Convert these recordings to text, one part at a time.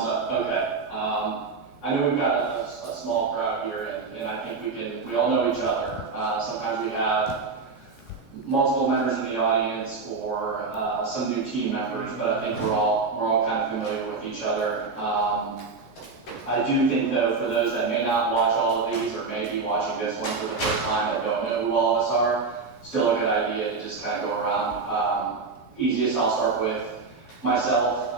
thumbs up. Okay. I know we've got a small crowd here, and I think we all know each other. Sometimes we have multiple members in the audience or some new team members, but I think we're all kind of familiar with each other. I do think, though, for those that may not watch all of these or may be watching this one for the first time that don't know who all of us are, still a good idea to just kind of go around. Easiest, I'll start with myself.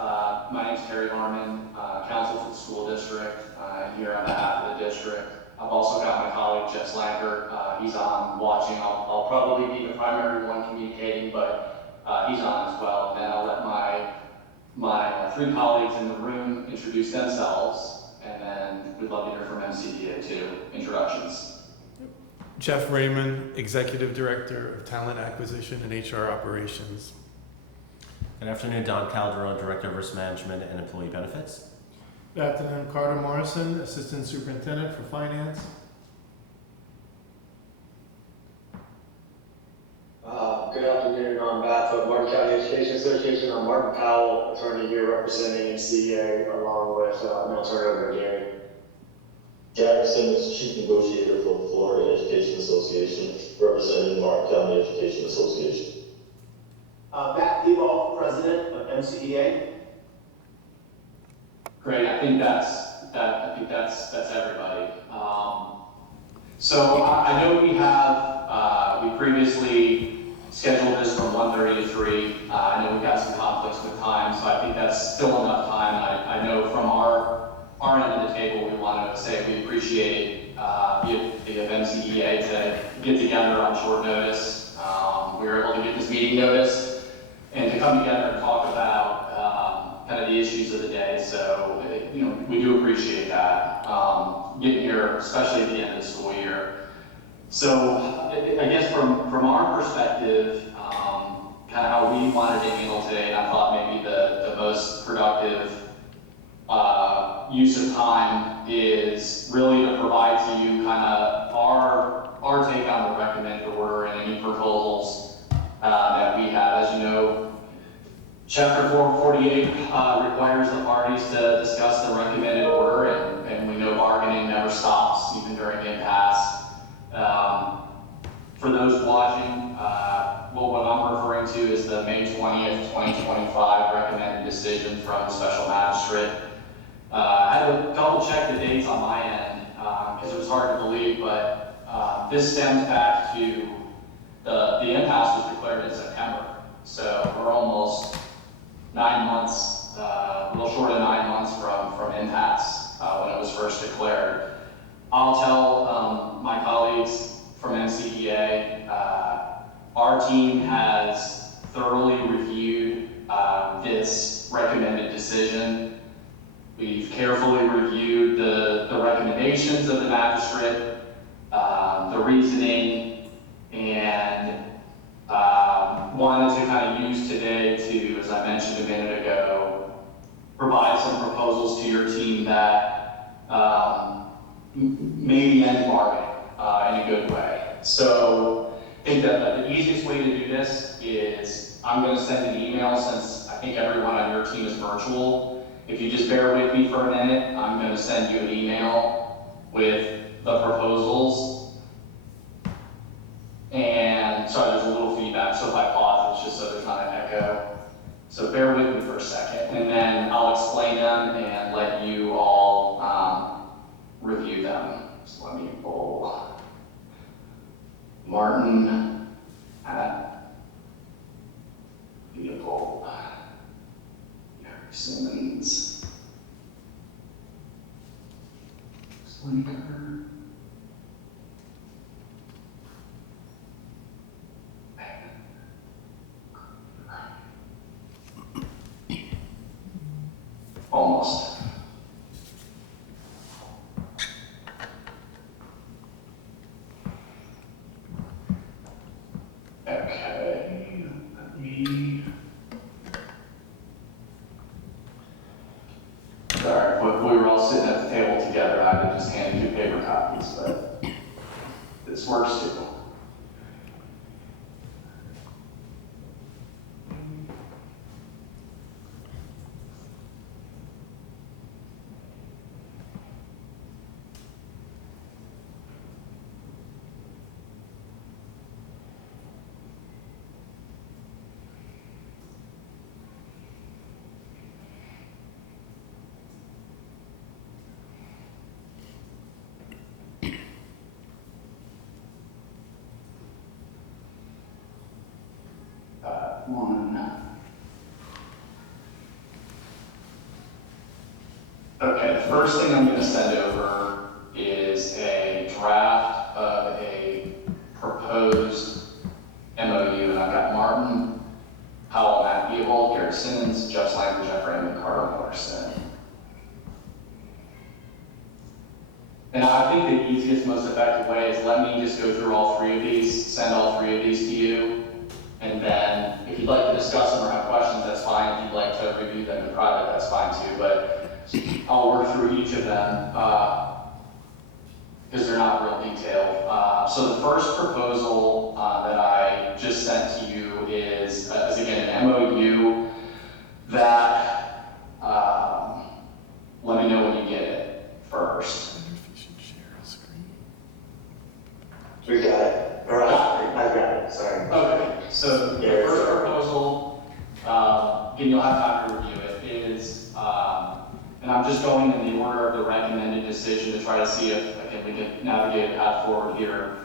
My name's Terry Harmon, counsel for the school district, here on behalf of the district. I've also got my colleague, Jeff Slanker. He's on watching. I'll probably be the primary one communicating, but he's on as well. And then I'll let my three colleagues in the room introduce themselves, and then we'd love to hear from MCEA too. Introductions. Jeff Raymond, Executive Director of Talent Acquisition and HR Operations. Good afternoon, Don Calderon, Director of Risk Management and Employee Benefits. Good afternoon, Carter Morrison, Assistant Superintendent for Finance. Good afternoon, on behalf of Martin County Education Association. I'm Martin Powell, attorney here representing MCEA, along with I'll turn it over to Gary. Gary Simmons, Chief Negotiator for the Florida Education Association, representing Martin County Education Association. Matt Thibault, President of MCEA. Great. I think that's everybody. So I know we previously scheduled this from 1:30 to 3. I know we've got some conflicts with time, so I think that's still enough time. I know from our end of the table, we want to say we appreciate the MCEA to get together on short notice. We were able to get this meeting notice and to come together and talk about kind of the issues of the day. So, we do appreciate that, getting here, especially at the end of the school year. So, I guess from our perspective, kind of how we wanted to handle today, and I thought maybe the most productive use of time is really to provide to you kind of our take on the recommended order and any proposals that we have. As you know, Chapter 448 requires the parties to discuss the recommended order, and we know bargaining never stops, even during impasse. For those watching, what I'm referring to is the May 20th, 2025 recommended decision from the Special Magistrate. I had to double check the dates on my end because it was hard to believe, but this stems back to the impasse was declared in September. So we're almost 9 months, a little short of 9 months from impasse when it was first declared. I'll tell my colleagues from MCEA, our team has thoroughly reviewed this recommended decision. We've carefully reviewed the recommendations of the magistrate, the reasoning, and wanted to kind of use today to, as I mentioned a minute ago, provide some proposals to your team that maybe end bargaining in a good way. So I think that the easiest way to do this is I'm going to send an email, since I think everyone on your team is virtual. If you just bear with me for a minute, I'm going to send you an email with the proposals. And sorry, there's a little feedback, so if I pause, it's just so there's not an echo. So bear with me for a second, and then I'll explain them and let you all review them. So let me pull Martin at Leopold, Gary Simmons, Slinker. Almost. Okay, let me. Sorry, if we were all sitting at the table together, I could just hand you paper copies, but this works too. one. Okay, the first thing I'm gonna send over is a draft of a proposed MOU, and I've got Martin, Howell, Matt Beable, Garrett Simmons, Jeff Slanker, Jeff Raymond, Carter Morrison. And I think the easiest, most effective way is let me just go through all three of these, send all three of these to you, and then if you'd like to discuss them or have questions, that's fine. If you'd like to review them in private, that's fine too, but I'll work through each of them because they're not real detailed. So the first proposal that I just sent to you is again an MOU that, let me know when you get it first. We got it. Or I got it, sorry. Okay, so the first proposal, again, you'll have time to review it, is, and I'm just going in the order of the recommended decision to try to see if we can navigate a path forward here.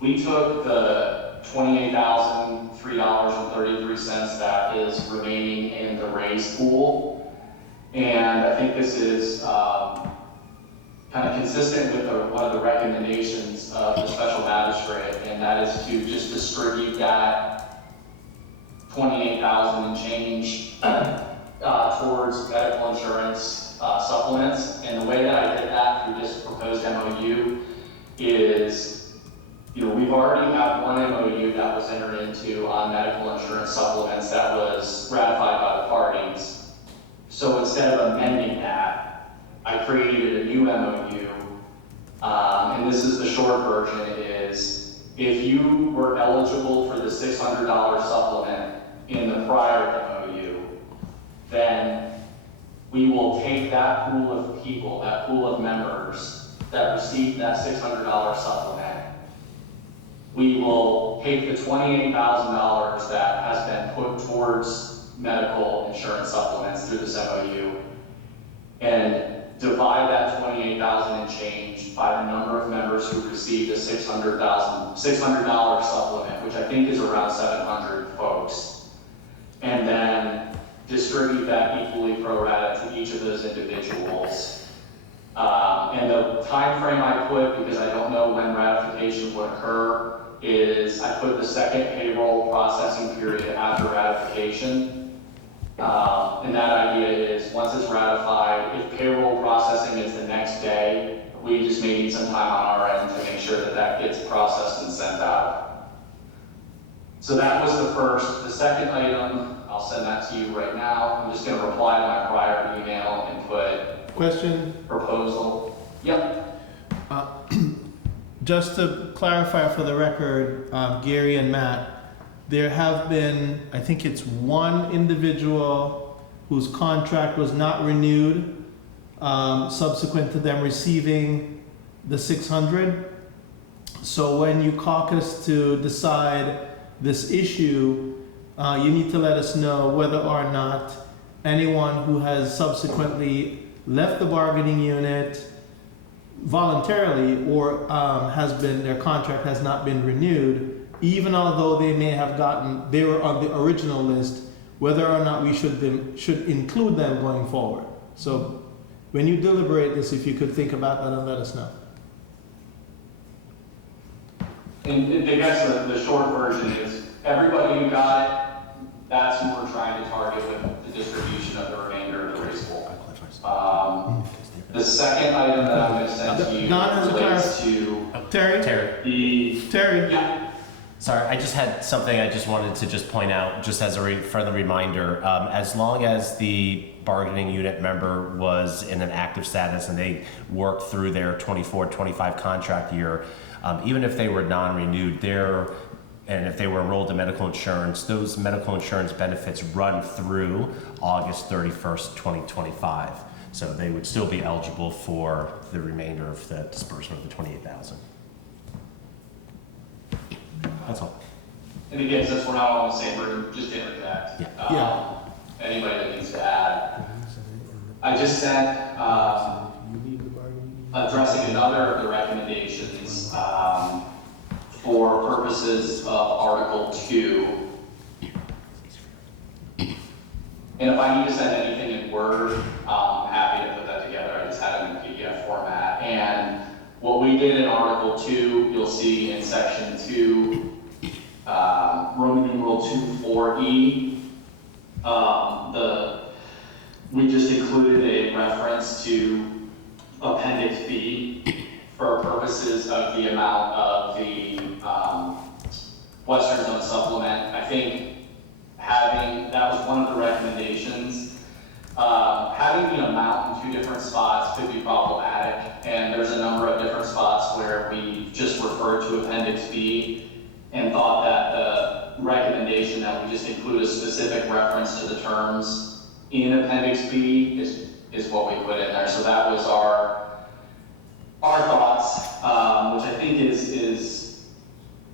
We took the $28,003.33 that is remaining in the raise pool, and I think this is kind of consistent with one of the recommendations of the special magistrate, and that is to just distribute that 28,000 and change towards medical insurance supplements. And the way that I did that through this proposed MOU is, we've already had one MOU that was entered into on medical insurance supplements that was ratified by the parties. So instead of amending that, I created a new MOU, and this is the short version, is if you were eligible for the $600 supplement in the prior MOU, then we will take that pool of people, that pool of members that received that $600 supplement. We will take the $28,000 that has been put towards medical insurance supplements through this MOU and divide that 28,000 and change by the number of members who received a $600 supplement, which I think is around 700 folks, and then distribute that equally pro rata to each of those individuals. And the time frame I put, because I don't know when ratification would occur, is I put the second payroll processing period after ratification. And that idea is once it's ratified, if payroll processing is the next day, we just may need some time on our end to make sure that that gets processed and sent out. So that was the first. The second item, I'll send that to you right now. I'm just going to reply to my prior email and put Question? proposal. Yep. Just to clarify for the record, Gary and Matt, there have been, I think it's one individual whose contract was not renewed subsequent to them receiving the 600. So when you caucus to decide this issue, you need to let us know whether or not anyone who has subsequently left the bargaining unit voluntarily or their contract has not been renewed, even although they may have they were on the original list, whether or not we should include them going forward. So when you deliberate this, if you could think about that and let us know. And I guess the short version is everybody who got it, that's who we're trying to target with the distribution of the remainder of the raise pool. The second item that I'm going to send to you relates to Terry? Terry? Yeah. Sorry, I just had something I just wanted to just point out, just as a further reminder. As long as the bargaining unit member was in an active status and they worked through their 24-25 contract year, even if they were non-renewed, and if they were enrolled in medical insurance, those medical insurance benefits run through August 31st, 2025. So they would still be eligible for the remainder of the disbursement of the 28,000. That's all. And again, since we're not all in the same room, just interject. Anybody that needs to add. I just sent, addressing another of the recommendations for purposes purposes of Article 2. And if I need to send anything in Word, I'm happy to put that together. I just had it in PDF format. And what we did in Article 2, you'll see in Section 2, Roman numeral 2.4e, we just included a reference to Appendix B for purposes of the amount of the Western Zone supplement. I think that was one of the recommendations. Having the amount in 2 different spots could be problematic, and there's a number of different spots where we just referred to Appendix B and thought that the recommendation that we just include a specific reference to the terms in Appendix B is what we put in there. So that was our thoughts, which I think is,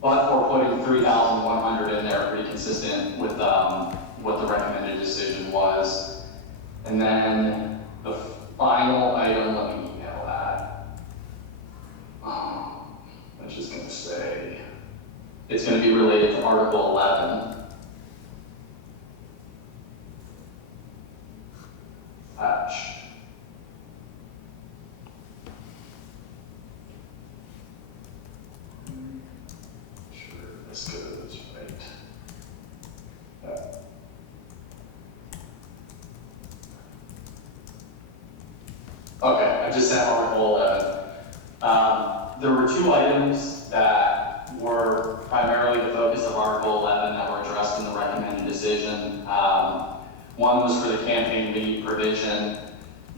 but for putting 3,100 in there, pretty consistent with what the recommended decision was. And then the final item, let me email that. I'm just going to say, it's going to be related to Article 11. Sure, this goes right. Okay, I just sent Article 11. There were 2 items that were primarily the focus of Article 11 that were addressed in the recommended decision. One was for the campaign leave provision.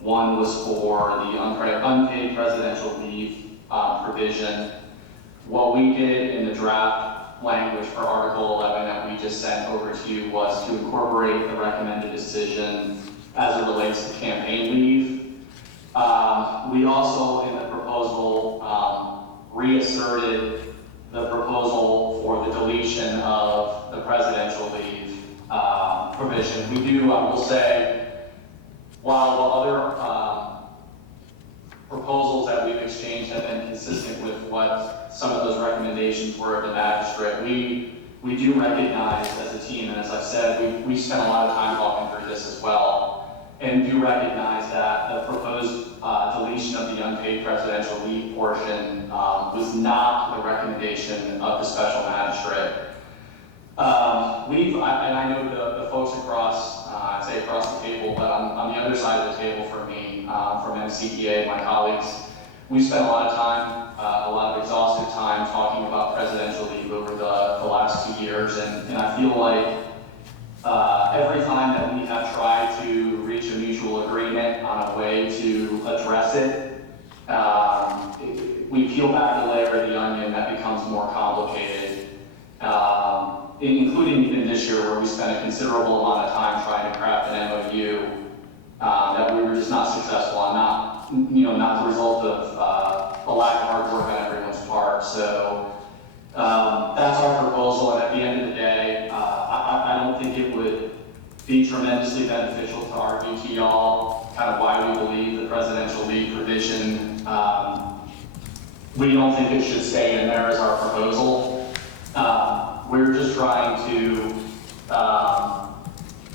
One was for the unpaid presidential leave provision. What we did in the draft language for Article 11 that we just sent over to you was to incorporate the recommended decision as it relates to campaign leave. We also, in the proposal, reasserted the proposal for the deletion of the presidential leave provision. We do, I will say, while the other proposals that we've exchanged have been consistent with what some of those recommendations were of the magistrate, we do recognize as a team, and as I said, we spent a lot of time talking through this as well, and do recognize that the proposed deletion of the unpaid presidential leave portion was not the recommendation of the special magistrate. And I know the folks across, I'd say across the table, but on the other side of the table for me, from MCEA, my colleagues, we spent a lot of time, a lot of exhaustive time talking about presidential leave over the last 2 years, and I feel like every time that we have tried to reach a mutual agreement on a way to address it, we peel back the layer of the onion that becomes more complicated, including even this year where we spent a considerable amount of time trying to craft an MOU that we were just not successful on, not the result of a lack of hard work on everyone's part. So that's our proposal, and at the end of the day, I don't think it would be tremendously beneficial to argue to y'all kind of why we believe the presidential leave provision, we don't think it should stay in there as our proposal. We're just trying to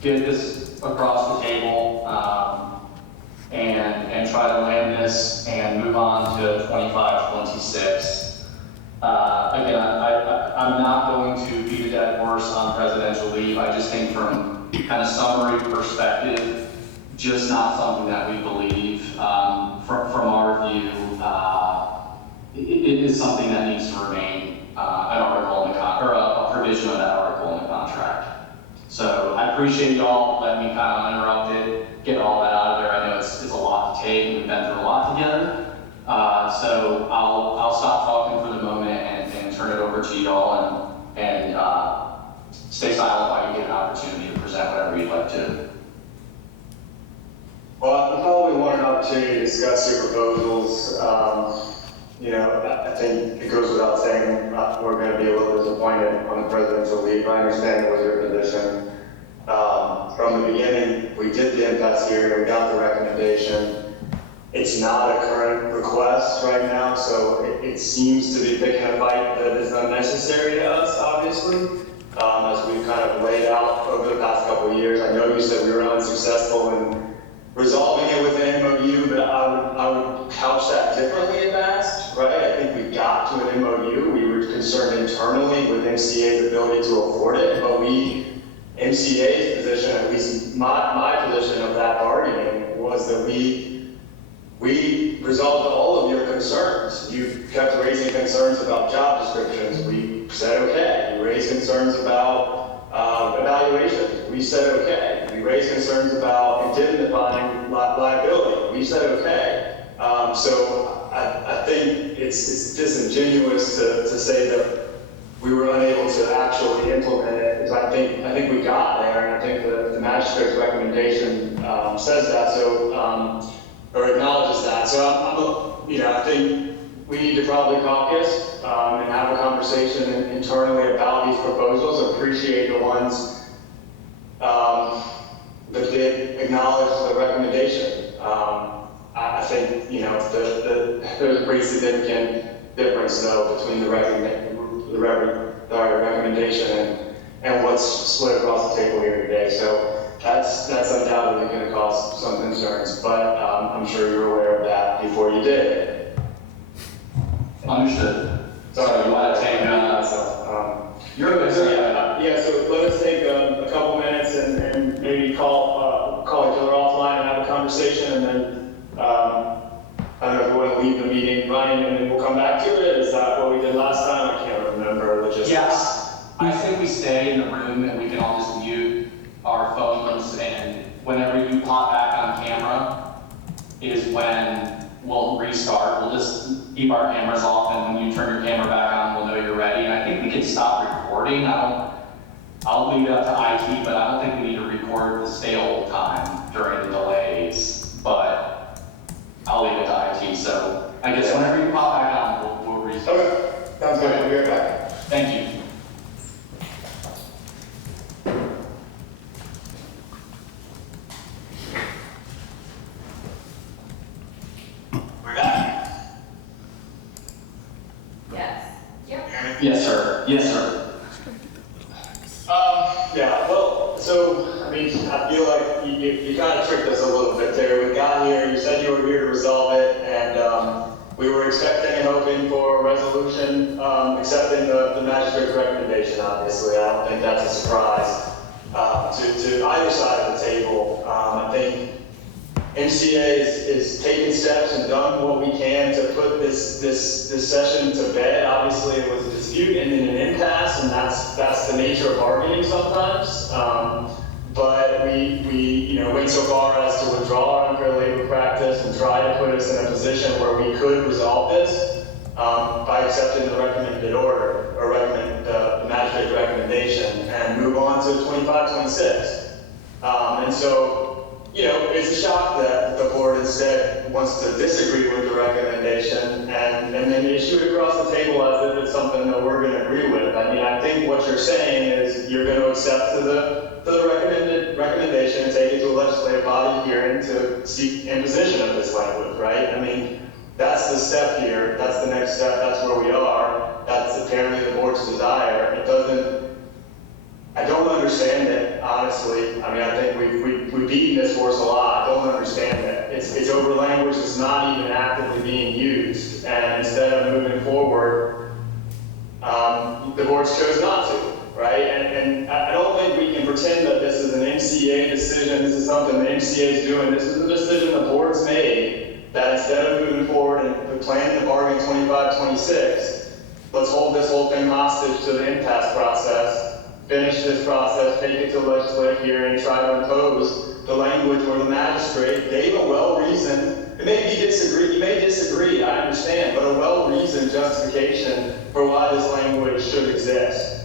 get this across the table and try to land this and move on to 25-26. Again, I'm not going to beat a dead horse on presidential leave. I just think from kind of summary perspective, just not something that we believe. From our view, it is something that needs to remain an article in the or a provision of that article in the contract. So I appreciate y'all letting me kind of uninterrupted get all that out of there. I know it's a lot to take, and we've been through a lot together. So I'll stop talking for the moment and turn it over to y'all and stay silent while you get an opportunity to present whatever you'd like to. Well, I probably want an opportunity to discuss your proposals. I think it goes without saying we're going to be a little disappointed on the presidential leave. I understand it was your position. From the beginning, we did the impasse hearing, we got the recommendation, It's not a current request right now, so it seems to be picking a fight that is unnecessary to us, obviously, as we've kind of laid out over the past couple of years. I know you said we were unsuccessful in resolving it with an MOU, but I would couch that differently if asked, right? I think we got to an MOU. We were concerned internally with MCA's ability to afford it, but MCA's position, at least my position of that bargaining, was that we resolved all of your concerns. You kept raising concerns about job descriptions. We said okay. You raised concerns about evaluations. We said okay. We raised concerns about indemnifying liability. We said okay. So I think it's disingenuous to say that we were unable to actually implement it, because I think we got there, and I think the magistrate's recommendation says that. So. Or acknowledges that. So I think we need to probably caucus and have a conversation internally about these proposals. Appreciate the ones that did acknowledge the recommendation. I think there's a pretty significant difference though between the recommendation and what's split across the table here today. So. That's undoubtedly going to cause some concerns, but I'm sure you're aware of that before you did it. Understood. So you want to take, you're good. So so let us take a couple minutes and maybe call each other offline and have a conversation, and then I don't know if we want to leave the meeting running and then we'll come back to it. Is that what we did last time? I can't remember logistics. Yes. I think we stay in the room and we can all just mute our phones, and whenever you pop back on camera is when we'll restart. We'll just keep our cameras off, and when you turn your camera back on, we'll know you're ready. And I think we can stop recording. I'll leave it up to IT, but I don't think we need to record the stale time during the delays, but I'll leave it to IT. So I guess whenever you pop back on, we'll restart. Okay, sounds good. We'll be right back. Thank you. Yes, sir. Yes, sir. I feel like you kind of tricked us a little bit there. We got here, you said you were here to resolve it, and we were expecting and hoping for a resolution accepting the magistrate's recommendation, obviously. I don't think that's a surprise to either side of the table. I think MCA is taking steps and done what we can to put this session to bed. Obviously, it was a dispute and in an impasse, and that's the nature of bargaining sometimes. But we went so far as to withdraw our unfair labor practice and try to put us in a position where we could resolve this by accepting the recommended order or the magistrate's recommendation and move on to 25-26. And so. It's a shock that the board instead wants to disagree with the recommendation and then issue it across the table as if it's something that we're going to agree with. I mean, I think what you're saying is you're going to accept to the recommendation and take it to a legislative body hearing to seek imposition of this language, right? I mean, that's the step here. That's the next step. That's where we are. That's apparently the board's desire. I don't understand it, honestly. I mean, I think we've beaten this horse a lot. I don't understand it. It's over language that's not even actively being used. And instead of moving forward, the board's chose not to, right? And I don't think we can pretend that this is an MCEA decision. This is something the MCEA is doing. This is a decision the board's made that instead of moving forward and planning to bargain 25-26, let's hold this whole thing hostage to the impasse process. Finish this process, take it to legislative hearing, try to impose the language where the magistrate gave a well-reasoned, you may disagree, I understand, but a well-reasoned justification for why this language should exist.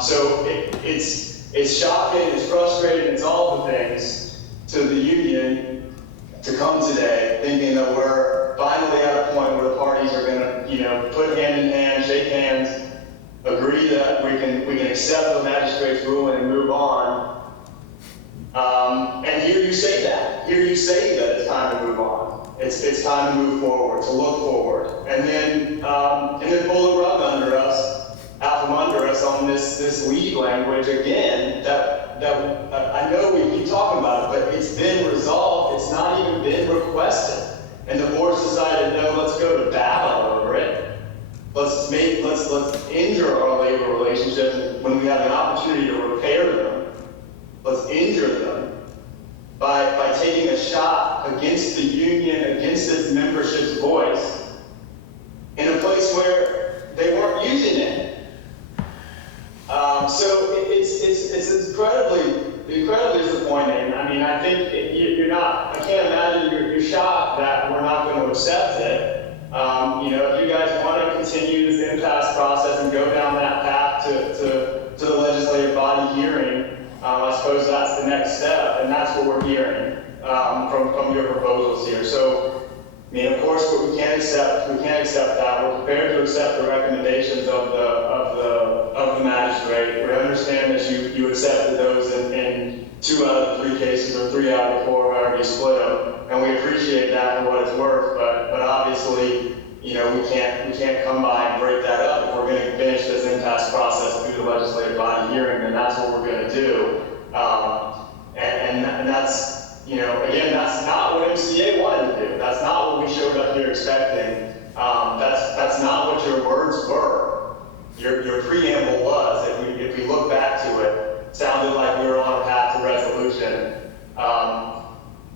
So it's shocking, it's frustrating, it's all the things to the union to come today thinking that we're finally at a point where the parties are gonna, put hand in hand, shake hands, agree that we can accept the magistrate's ruling and move on. And here you say that. Here you say that it's time to move on. It's time to move forward, to look forward, and then pull the rug out from under us on this lead language again. That I know we keep talking about it, but it's been resolved. It's not even been requested, and the board's decided, no, let's go to battle over it. Let's injure our labor relationships when we have an opportunity to repair them. Let's injure them by taking a shot against the union, against its membership's voice, in a place where they weren't using it. So it's incredibly disappointing. I mean, I think you're not. I can't imagine you're shocked that we're not going to accept it. If you guys want to continue this impasse process and go down that path to the legislative body hearing, I suppose that's the next step, and that's what we're hearing from your proposals here. So, I mean, of course, we can't accept that. We're prepared to accept the recommendations of the magistrate. We understand that you accepted those in 2 out of the 3 cases, or 3 out of the 4, however you split them, and we appreciate that for what it's worth. But obviously, we can't come by and break that up. If we're going to finish this impasse process through the legislative body hearing, then that's what we're going to do. And that's, again, that's not what MCEA wanted to do. That's not what we showed up here expecting. That's not what your words were. Your preamble was, if we look back to it, sounded like we were on a path to resolution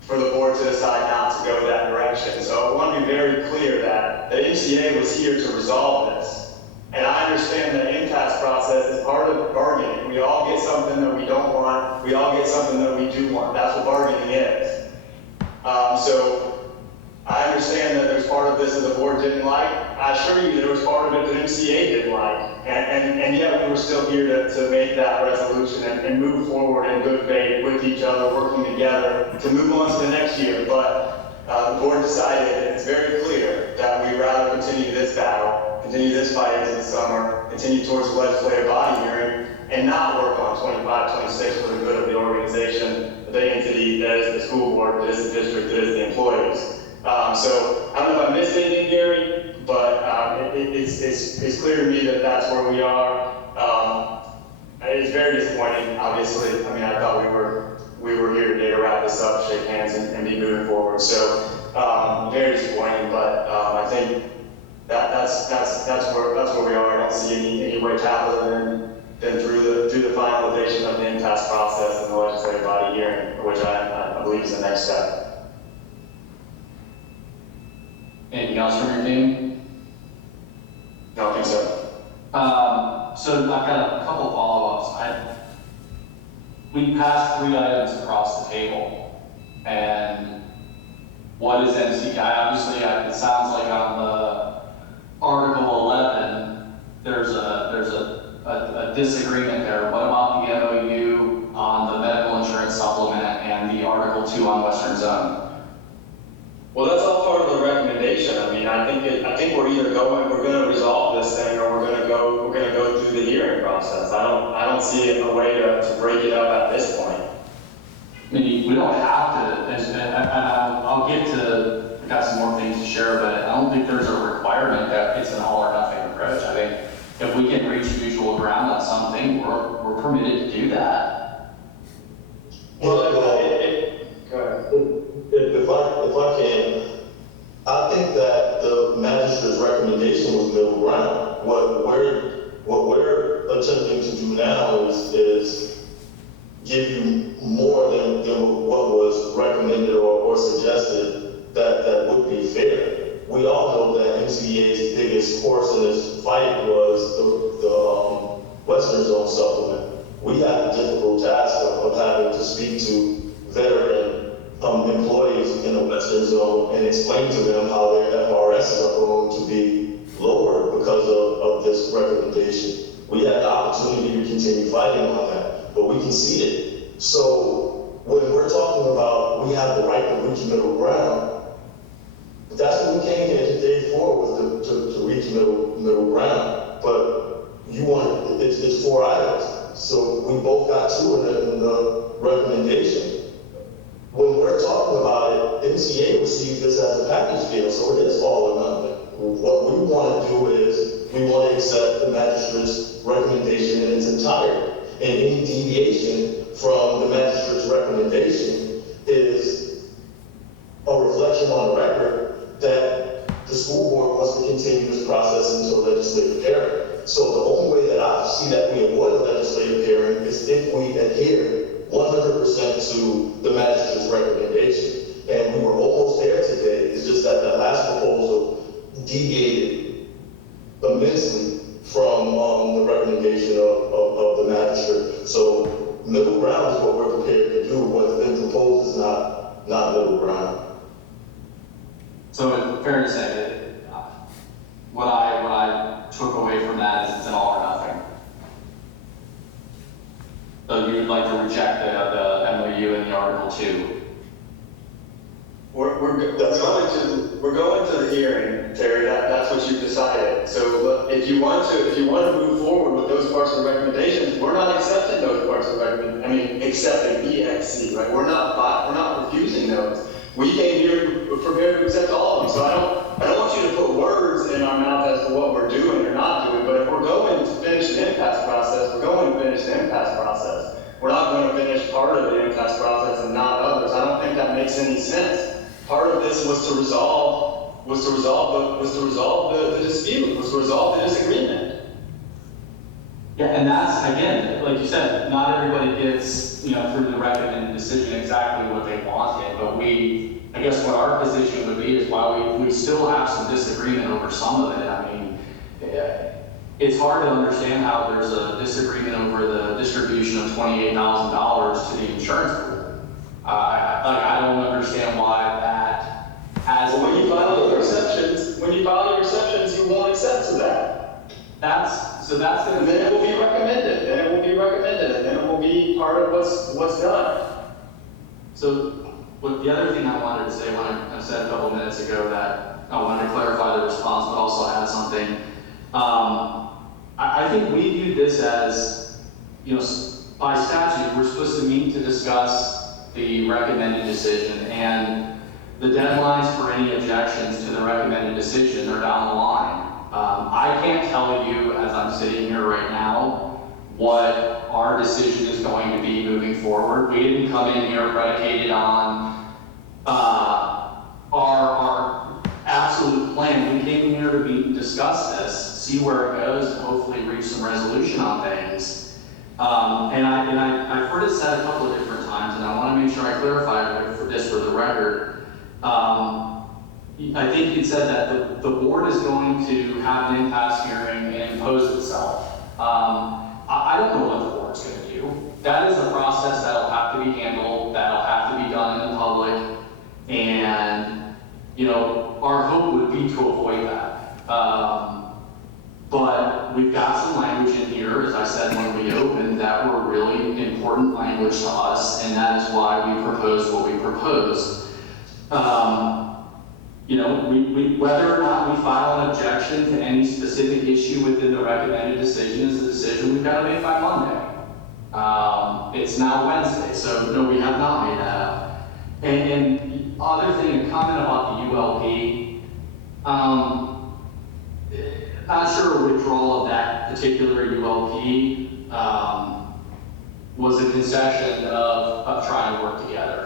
for the board to decide not to go that direction. So I want to be very clear that the MCEA was here to resolve this. And I understand the impasse process is part of bargaining. We all get something that we don't want. We all get something that we do want. That's what bargaining is. So I understand that there's part of this that the board didn't like. I assure you there was part of it that MCEA didn't like. And yet we were still here to make that resolution and move forward in good faith with each other, working together to move on to the next year. But the board decided, and it's very clear, that we'd rather continue this battle, continue this fight into the summer, continue towards the legislative body hearing, and not work on 25, 26 for the good of the organization, the entity that is the school board, that is the district, that is the employees. So I don't know if I missed anything, Gary, but it's clear to me that that's where we are. It's very disappointing, obviously. I mean, I thought we were here today to wrap this up, shake hands, and be moving forward. So very disappointing, but I think that's where we are. I don't see any way happening than through the finalization of the impasse process and the legislative body hearing, which I believe is the next step. Anything else from your team? No, I think so. So I've got a couple follow-ups. We passed 3 items across the table, and what is MCEA? Obviously, it sounds like on the Article 11, there's a disagreement there. What about the MOU on the medical insurance supplement and the Article 2 on Western Zone? Well, that's all part of the recommendation. I mean, I think we're either going to resolve this thing, or we're going to go through the hearing process. I don't see a way to break it up at this point. I mean, we don't have to, and I'll get to, I've got some more things to share, but I don't think there's a requirement that it's an all or nothing approach. I think if we can reach mutual ground on something, we're permitted to do that. Well, go ahead. If I can, I think that the magistrate's recommendation was middle ground. What we're attempting to do now is give you more than what was recommended or suggested that would be fair. We all know that MCEA's biggest horse in this fight was the Western Zone supplement. We had the difficult task of having to speak to veteran employees in the Western Zone and explain to them how their FRSs are going to be lowered because of this recommendation. We had the opportunity to continue fighting on that, but we conceded. So when we're talking about we have the right to reach middle ground, that's what we came here today for, was to reach middle ground. But you want it's 4 items, so we both got 2 in the recommendation. when we're talking about it, MCA receives this as a package deal, so it is all or nothing. What we want to do is, we want to accept the magistrate's recommendation in its entirety. And any deviation from the magistrate's recommendation is a reflection on the record that the school board wants to continue this process until legislative hearing. So the only way that I see that we avoid a legislative hearing is if we adhere 100% to the magistrate's recommendation. And we were almost there today. It's just that that last proposal deviated immensely from the recommendation of the magistrate. So middle ground is what we're prepared to do. What's been proposed is not middle ground. So it's fair to say that what I took away from that is it's an all or nothing. So you would like to reject the MOU in the Article 2? We're going to the hearing, Terry. That's what you've decided. So look, if you want to move forward with those parts of the recommendations, we're not accepting those parts of the recommendation. I mean, accepting EXC, right? We're not refusing those. We came here prepared to accept all of them. So I don't want you to put words in our mouth as to what we're doing or not doing. But if we're going to finish the impasse process, we're going to finish the impasse process. We're not going to finish part of the impasse process and not others. I don't think that makes any sense. Part of this was to resolve the dispute, was to resolve the disagreement. Yeah, and that's, again, like you said, not everybody gets, through the recommended decision exactly what they wanted, but I guess what our position would be is while we still have some disagreement over some of it. I mean, it's hard to understand how there's a disagreement over the distribution of $28,000 to the insurance pool. I don't understand why that has. Well, when you file your exceptions, you won't accept to that. That's And then it will be recommended, and then it will be part of what's done. So, the other thing I wanted to say when I said a couple minutes ago that I wanted to clarify the response, but also add something. I think we view this as, by statute, we're supposed to meet to discuss the recommended decision, and the deadlines for any objections to the recommended decision are down the line. I can't tell you, as I'm sitting here right now, what our decision is going to be moving forward. We didn't come in here predicated on our absolute plan. We came in here to discuss this, see where it goes, and hopefully reach some resolution on things. And I've heard it said a couple of different times, and I want to make sure I clarify for the record. I think you said that the board is going to have an impasse hearing and impose itself. I don't know what the board's going to do. That is a process that'll have to be handled, that'll have to be done in the public, and our hope would be to avoid that. But we've got some language in here, as I said when we opened, that were really important language to us, and that is why we proposed what we proposed. Whether or not we file an objection to any specific issue within the recommended decision is a decision we've got to make by Monday. It's now Wednesday, so no, we have not made that up. And other thing, a comment about the ULP. Not sure a withdrawal of that particular ULP was a concession of trying to work together,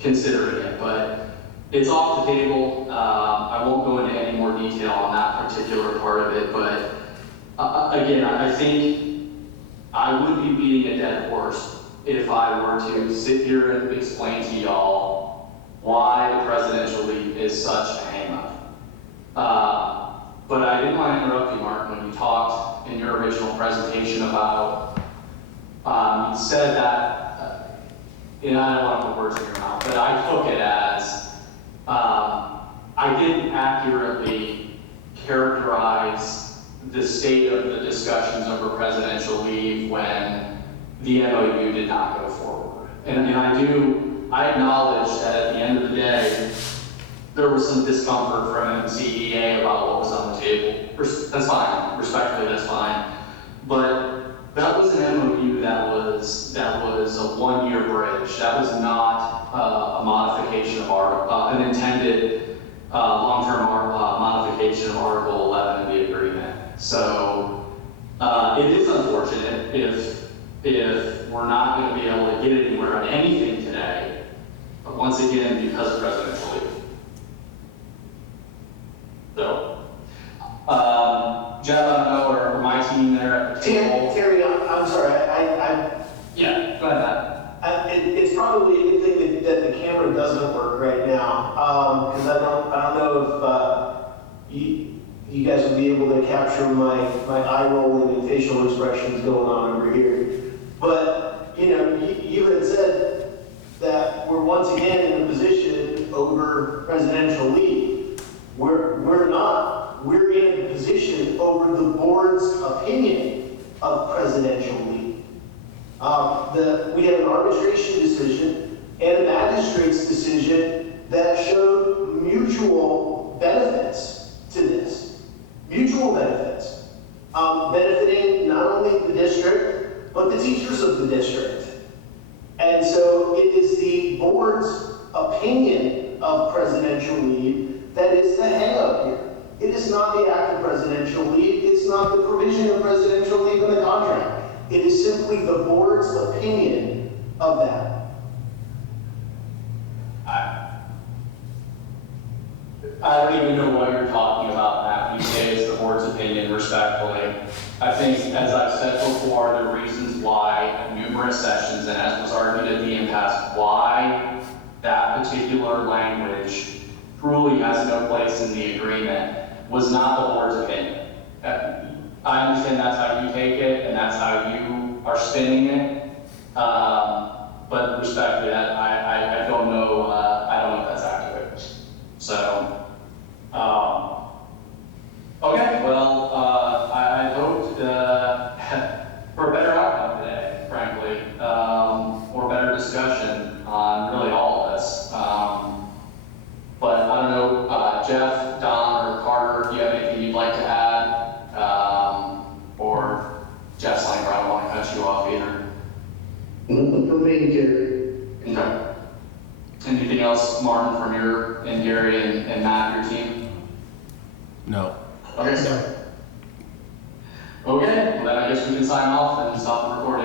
considering it, but it's off the table. I won't go into any more detail on that particular part of it, but again, I think I would be beating a dead horse if I were to sit here and explain to y'all why the presidential leave is such a hang-up. But I didn't want to interrupt you, Mark, when you talked in your original presentation about, you said that, I don't want to put words in your mouth, but I took it as, I didn't accurately characterize the state of the discussions over presidential leave when the MOU did not go forward. And I acknowledge that at the end of the day, there was some discomfort from MCEA about what was on the table. That's fine, respectfully, that's fine. But That was an MOU that was a one-year bridge. That was not a modification of an intended long-term modification of Article 11 of the agreement. So it is unfortunate if we're not going to be able to get anywhere on anything today, but once again, because of presidential leave. So, Jeff, I don't know, or my team there at the table. Terry, I'm sorry, Yeah, go ahead, Matt. it's probably a good thing that the camera doesn't work right now, because I don't know if you guys will be able to capture my eye rolling and facial expressions going on over here. But you had said that we're once again in a position over presidential leave. We're not. We're in a position over the board's opinion of presidential leave. We had an arbitration decision and a magistrate's decision that showed mutual benefits to this. Mutual benefits. Benefiting not only the district, but the teachers of the district. And so it is the board's opinion of presidential leave that is the hang-up here. It is not the act of presidential leave. It's not the provision of presidential leave in the contract. It is simply the board's opinion of that. I don't even know what you're talking about, Matt, when you say it's the board's opinion, respectfully. I think, as I've said before, there are reasons why numerous sessions, and as was argued at the impasse, why that particular language truly has no place in the agreement was not the board's opinion. I understand that's how you take it, and that's how you are spinning it. But respectfully, I don't know. I don't know if that's accurate. So, okay. Well, I hoped for a better outcome today, frankly, or better discussion on really all of this. But I don't know, Jeff, Don, or Carter, do you have anything you'd like to add? Or Jeff's like, I don't want to cut you off either. Nothing from me, Jerry. Okay. Anything else, Martin, from your, and Gary, and Matt, your team? No. Okay, so. Okay, well then I guess we can sign off and stop the recording.